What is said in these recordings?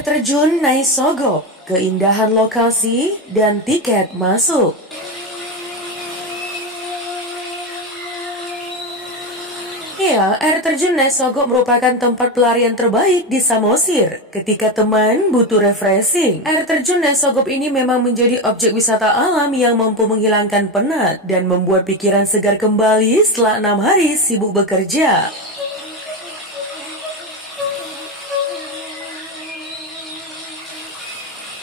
Air terjun Naisogok, keindahan lokasi dan tiket masuk. Ya, air terjun Naisogok merupakan tempat pelarian terbaik di Samosir ketika teman butuh refreshing. Air terjun Naisogok ini memang menjadi objek wisata alam yang mampu menghilangkan penat dan membuat pikiran segar kembali setelah 6 hari sibuk bekerja.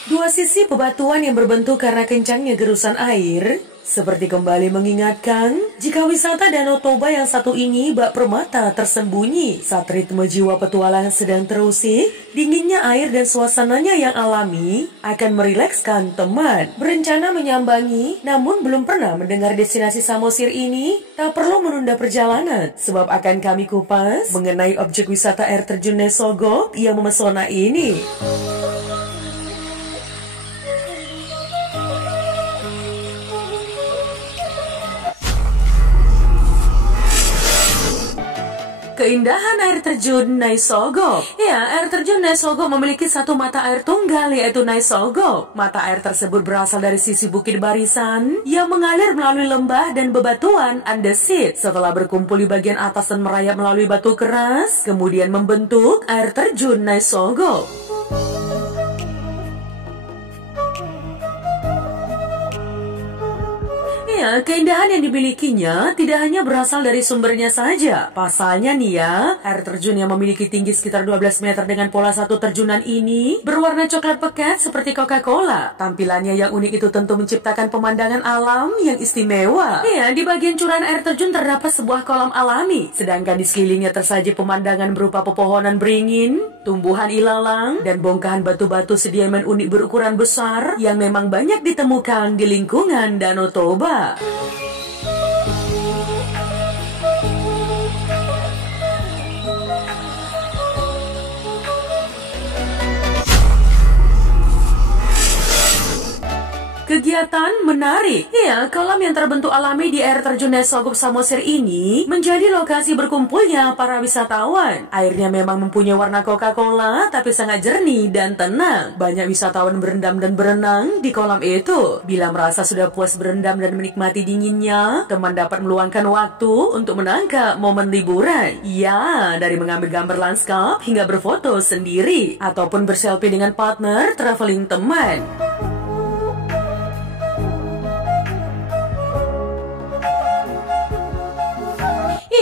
Dua sisi bebatuan yang berbentuk karena kencangnya gerusan air seperti kembali mengingatkan jika wisata Danau Toba yang satu ini bak permata tersembunyi saat ritme jiwa petualangan sedang terusik. Dinginnya air dan suasananya yang alami akan merilekskan teman. Berencana menyambangi namun belum pernah mendengar destinasi Samosir ini? Tak perlu menunda perjalanan sebab akan kami kupas mengenai objek wisata air terjun Naisogok yang memesona ini. Keindahan air terjun Naisogok. Ya, air terjun Naisogok memiliki satu mata air tunggal yaitu Naisogok. Mata air tersebut berasal dari sisi Bukit Barisan yang mengalir melalui lembah dan bebatuan andesit. Setelah berkumpul di bagian atas dan merayap melalui batu keras, kemudian membentuk air terjun Naisogok. Ya, keindahan yang dimilikinya tidak hanya berasal dari sumbernya saja. Pasalnya nih ya, air terjun yang memiliki tinggi sekitar 12 meter dengan pola satu terjunan ini berwarna coklat pekat seperti Coca-Cola. Tampilannya yang unik itu tentu menciptakan pemandangan alam yang istimewa. Ya, di bagian curahan air terjun terdapat sebuah kolam alami, sedangkan di sekelilingnya tersaji pemandangan berupa pepohonan beringin, tumbuhan ilalang, dan bongkahan batu-batu sediaman unik berukuran besar yang memang banyak ditemukan di lingkungan Danau Toba. Kegiatan menarik. Ya, kolam yang terbentuk alami di air terjun Naisogok Samosir ini menjadi lokasi berkumpulnya para wisatawan. Airnya memang mempunyai warna Coca-Cola tapi sangat jernih dan tenang. Banyak wisatawan berendam dan berenang di kolam itu. Bila merasa sudah puas berendam dan menikmati dinginnya, teman dapat meluangkan waktu untuk menangkap momen liburan. Ya, dari mengambil gambar lanskap hingga berfoto sendiri ataupun berselfie dengan partner traveling teman.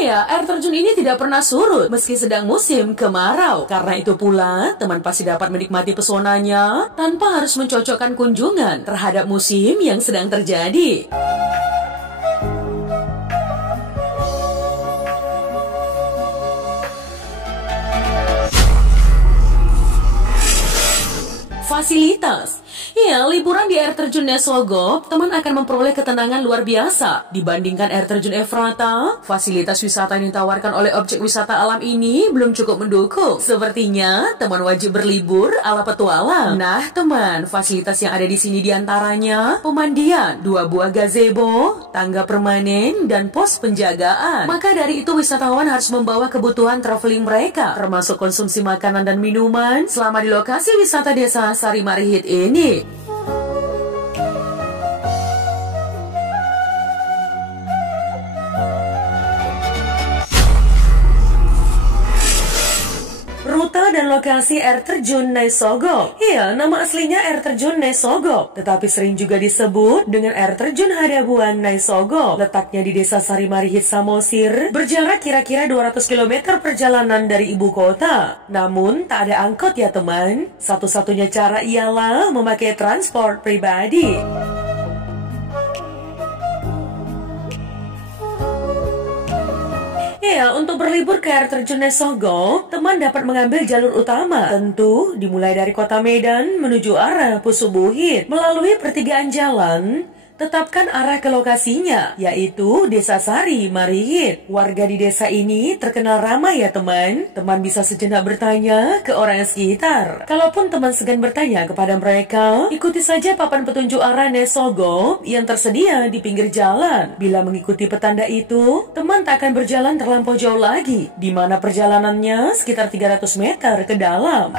Iya, air terjun ini tidak pernah surut meski sedang musim kemarau. Karena itu pula, teman pasti dapat menikmati pesonanya tanpa harus mencocokkan kunjungan terhadap musim yang sedang terjadi. Fasilitas. Ya, liburan di air terjun Naisogok, teman akan memperoleh ketenangan luar biasa. Dibandingkan air terjun Efrata, fasilitas wisata yang ditawarkan oleh objek wisata alam ini belum cukup mendukung. Sepertinya, teman wajib berlibur ala petualang. Nah, teman, fasilitas yang ada di sini diantaranya pemandian, 2 buah gazebo, tangga permanen, dan pos penjagaan. Maka dari itu, wisatawan harus membawa kebutuhan traveling mereka, termasuk konsumsi makanan dan minuman, selama di lokasi wisata desa Sari Marihit ini. Rute dan lokasi air terjun Naisogok. Ya, nama aslinya air terjun Naisogok, tetapi sering juga disebut dengan air terjun Hadabuan Naisogok. Letaknya di desa Sari Marihit Samosir, berjarak kira-kira 200 km perjalanan dari ibu kota. Namun, tak ada angkot ya teman. Satu-satunya cara ialah memakai transport pribadi. Ya, untuk berlibur ke air terjun Naisogok, teman dapat mengambil jalur utama. Tentu, dimulai dari kota Medan menuju arah Pusubuhit. Melalui pertigaan jalan, tetapkan arah ke lokasinya, yaitu Desa Sari Marihit. Warga di desa ini terkenal ramai ya teman. Teman bisa sejenak bertanya ke orang sekitar. Kalaupun teman segan bertanya kepada mereka, ikuti saja papan petunjuk arah Naisogok yang tersedia di pinggir jalan. Bila mengikuti petanda itu, teman tak akan berjalan terlampau jauh lagi, di mana perjalanannya sekitar 300 meter ke dalam.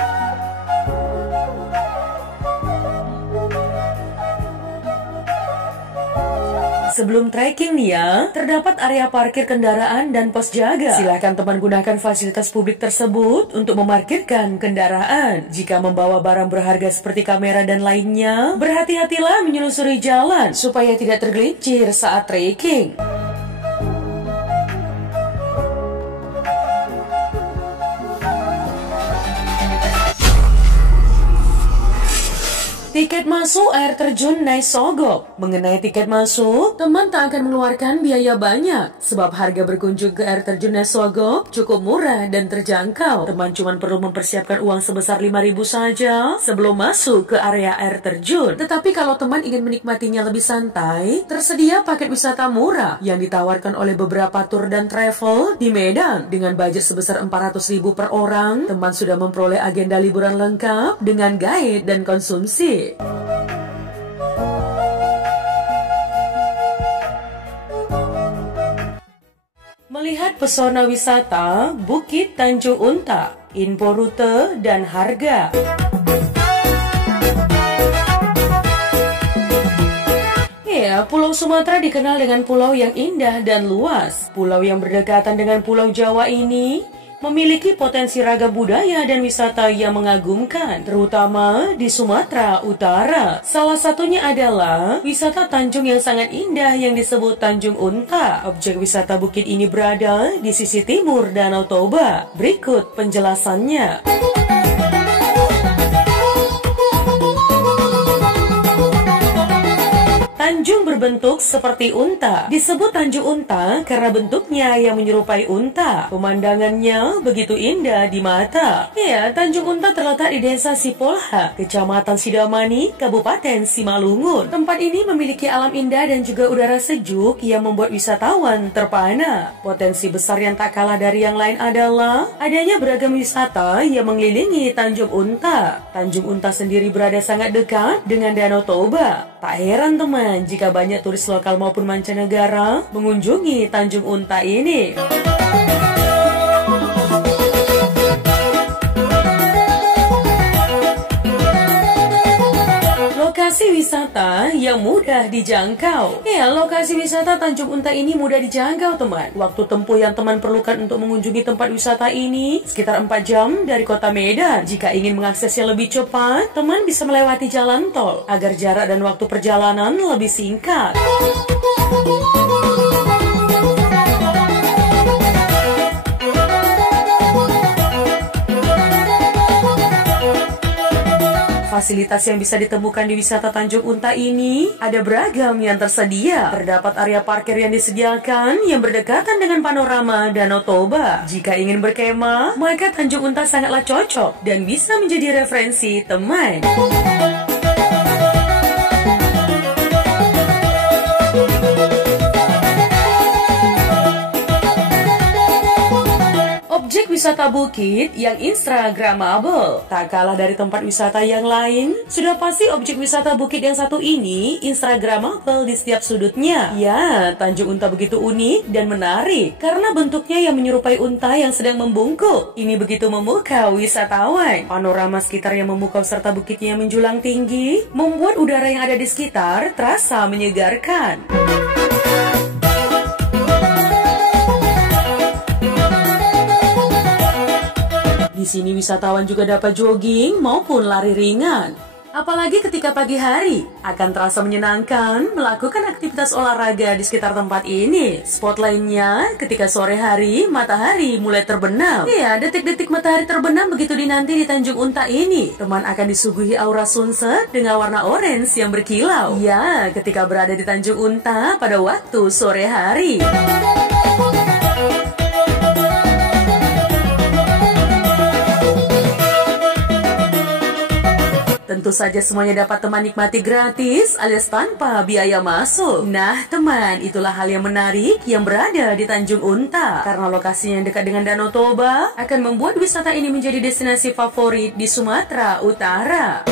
Sebelum trekking nih ya, terdapat area parkir kendaraan dan pos jaga. Silakan teman gunakan fasilitas publik tersebut untuk memarkirkan kendaraan. Jika membawa barang berharga seperti kamera dan lainnya, berhati-hatilah menyelusuri jalan supaya tidak tergelincir saat trekking. Tiket masuk air terjun Naisogok. Mengenai tiket masuk, teman tak akan mengeluarkan biaya banyak sebab harga berkunjung ke air terjun Naisogok cukup murah dan terjangkau. Teman cuma perlu mempersiapkan uang sebesar 5.000 saja sebelum masuk ke area air terjun. Tetapi kalau teman ingin menikmatinya lebih santai, tersedia paket wisata murah yang ditawarkan oleh beberapa tour dan travel di Medan. Dengan budget sebesar 400.000 per orang, teman sudah memperoleh agenda liburan lengkap dengan guide dan konsumsi. Melihat pesona wisata Bukit Tanjung Unta, info rute dan harga. Ya, Pulau Sumatera dikenal dengan pulau yang indah dan luas. Pulau yang berdekatan dengan Pulau Jawa ini memiliki potensi ragam budaya dan wisata yang mengagumkan, terutama di Sumatera Utara. Salah satunya adalah wisata Tanjung yang sangat indah yang disebut Tanjung Unta. Objek wisata bukit ini berada di sisi timur Danau Toba. Berikut penjelasannya. Tanjung berbentuk seperti unta. Disebut Tanjung Unta karena bentuknya yang menyerupai unta. Pemandangannya begitu indah di mata. Ya, Tanjung Unta terletak di Desa Sipolha, Kecamatan Sidamani, Kabupaten Simalungun. Tempat ini memiliki alam indah dan juga udara sejuk yang membuat wisatawan terpana. Potensi besar yang tak kalah dari yang lain adalah adanya beragam wisata yang mengelilingi Tanjung Unta. Tanjung Unta sendiri berada sangat dekat dengan Danau Toba. Tak heran teman jika banyak turis lokal maupun mancanegara mengunjungi Tanjung Unta ini. Lokasi wisata yang mudah dijangkau. Ya, lokasi wisata Tanjung Unta ini mudah dijangkau teman. Waktu tempuh yang teman perlukan untuk mengunjungi tempat wisata ini sekitar 4 jam dari kota Medan. Jika ingin mengaksesnya lebih cepat, teman bisa melewati jalan tol agar jarak dan waktu perjalanan lebih singkat. Fasilitas yang bisa ditemukan di wisata Tanjung Unta ini ada beragam yang tersedia. Terdapat area parkir yang disediakan yang berdekatan dengan panorama Danau Toba. Jika ingin berkemah, maka Tanjung Unta sangatlah cocok dan bisa menjadi referensi teman. Objek wisata bukit yang instagramable. Tak kalah dari tempat wisata yang lain, sudah pasti objek wisata bukit yang satu ini instagramable di setiap sudutnya. Ya, Tanjung Unta begitu unik dan menarik karena bentuknya yang menyerupai unta yang sedang membungkuk. Ini begitu memukau wisatawan. Panorama sekitar yang memukau serta bukitnya yang menjulang tinggi membuat udara yang ada di sekitar terasa menyegarkan. Di sini wisatawan juga dapat jogging maupun lari ringan. Apalagi ketika pagi hari, akan terasa menyenangkan melakukan aktivitas olahraga di sekitar tempat ini. Spot lainnya ketika sore hari, matahari mulai terbenam. Iya, detik-detik matahari terbenam begitu dinanti di Tanjung Unta ini. Teman akan disuguhi aura sunset dengan warna orange yang berkilau. Ya, ketika berada di Tanjung Unta pada waktu sore hari. Tentu saja semuanya dapat teman nikmati gratis alias tanpa biaya masuk. Nah teman, itulah hal yang menarik yang berada di Tanjung Unta. Karena lokasinya yang dekat dengan Danau Toba akan membuat wisata ini menjadi destinasi favorit di Sumatera Utara.